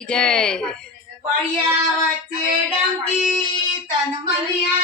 जय। पर्यावचे डंकी तन मनिया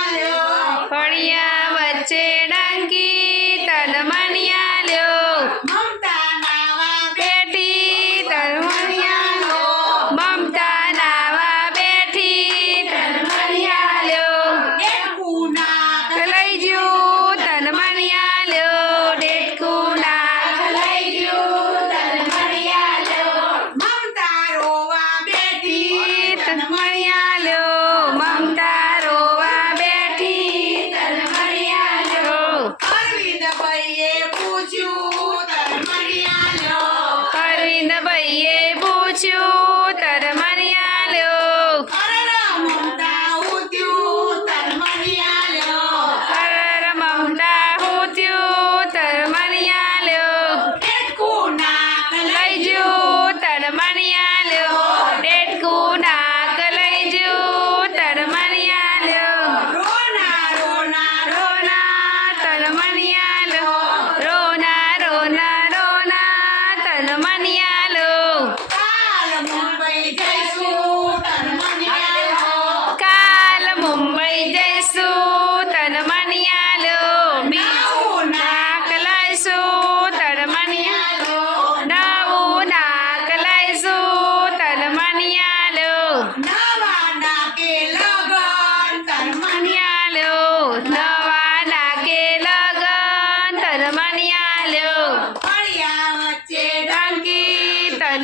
video.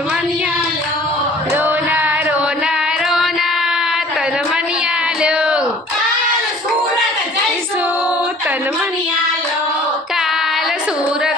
તનમનિયા લો રોના રોના રોના તનમનિયા લો કાલ સુરત જઈશું તનમનિયા લો કાલ સુરત